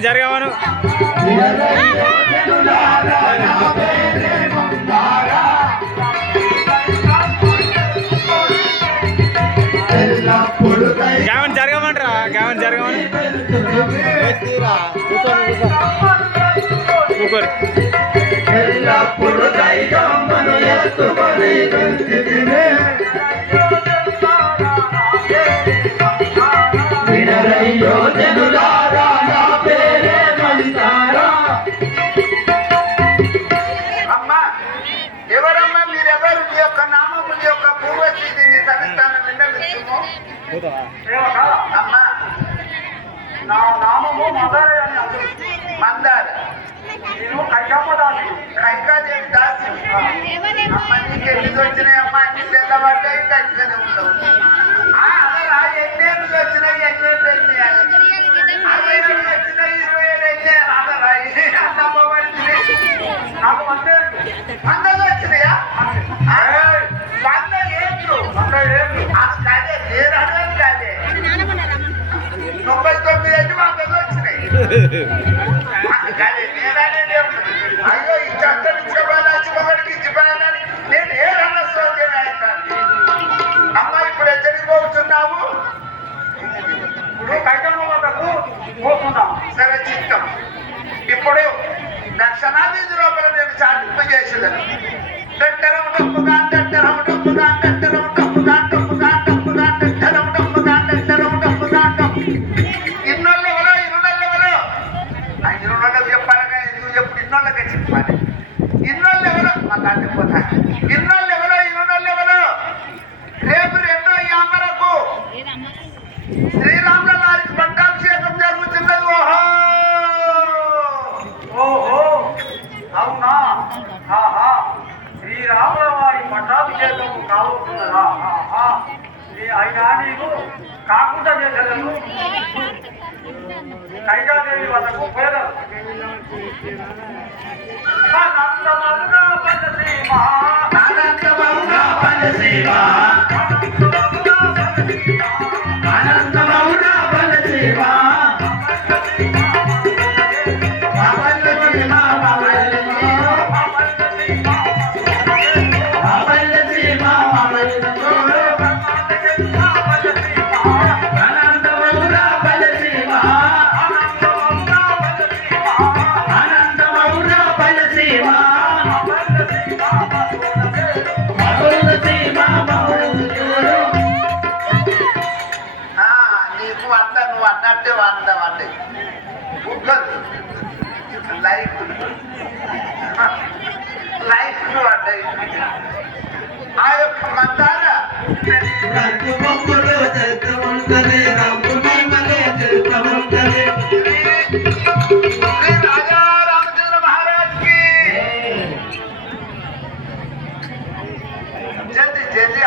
జరగమను జరగమను గావన్ జరగమంటారా గావన్ జరగమను కూకోరు ఎవరమ్మా మీరెవరు మీ యొక్క నామము మీ యొక్క పూర్వస్థితిని సవిస్తాను విన్నవిస్తుము అమ్మా నా నామము మందారే అని అందరూ మందార నేను కైకాప దాసి కైకాదేవి దాసి అమ్మ నీకు ఎన్ని వచ్చినాయమ్మా అన్ని తెల్లబడ్డాయి కట్టుకొని ఉండవు అలా ఎన్నేళ్ళు వచ్చినాయి ఎన్నేళ్ళు వెళ్ళినాయి 60 వచ్చినాయి 27 వెళ్ళాయి అలా నాకు అంతే 100 వచ్చినాయా 100 ఏళ్ళు కాదే నేరడం కాదే 99 ఏళ్ళు 100 వచ్చినాయి కాదే నేరనేదే ఉంటుంది అయ్యో ఇచ్చి అక్కడి నుంచి ఒకటికి ఇచ్చిపోయాలని నేను ఏ రన్న సోద్యం అవుతాను అమ్మ ఇప్పుడు ఎక్కడికి పోతున్నావు ఇప్పుడు కైకమ్మ వద్దకు పోతున్నాం సరే చిత్తం ఇప్పుడు దక్షిణాది లోపల నేను చాటింపు చేసేదాను టెట్టరం డప్పుగా టెట్టరం డప్పుగా టెట్టరం డప్పుగా డప్పుగా డప్పుగా టెట్టరం డప్పుగా టెట్టరం డప్పుగా ఇన్నోళ్ళు ఎవరో ఇరునోళ్ళు ఆ ఇరునోళ్ళకి చెప్పాలగా ఎందుకు చెప్పుడు ఇన్నోళ్ళకే చెప్పాలి ఇన్నోళ్ళు ఎవరో మళ్ళీ పోతా ఇన్నోళ్ళు ఎవరో ఇరునోళ్ళు ఎవరో రేపు 2వ యామరకు శ్రీరాముల వారికి పట్టాభిషేకం జరుగుతున్నది ఓహో ఓహో అవునా ఆహా శ్రీరాముల వారి పట్టాభిషేకం కావస్తున్నదా ఆహా అయినా నీవు కాకుండా చేసేదను కైకాదేవి వద్దకు పోయేదారు ఆనందమౌగా పదసీమ ఆనందమౌగా పదసీమ ఆనందమౌగా పదసీమ నువ్వు అన్నట్టే వాడతావండి గుగ్గలు లైఫ్ పడ్డాయి ఆ యొక్క మందార రాజా రామచంద్ర మహారాజ్ కి జల్దీ జల్దీ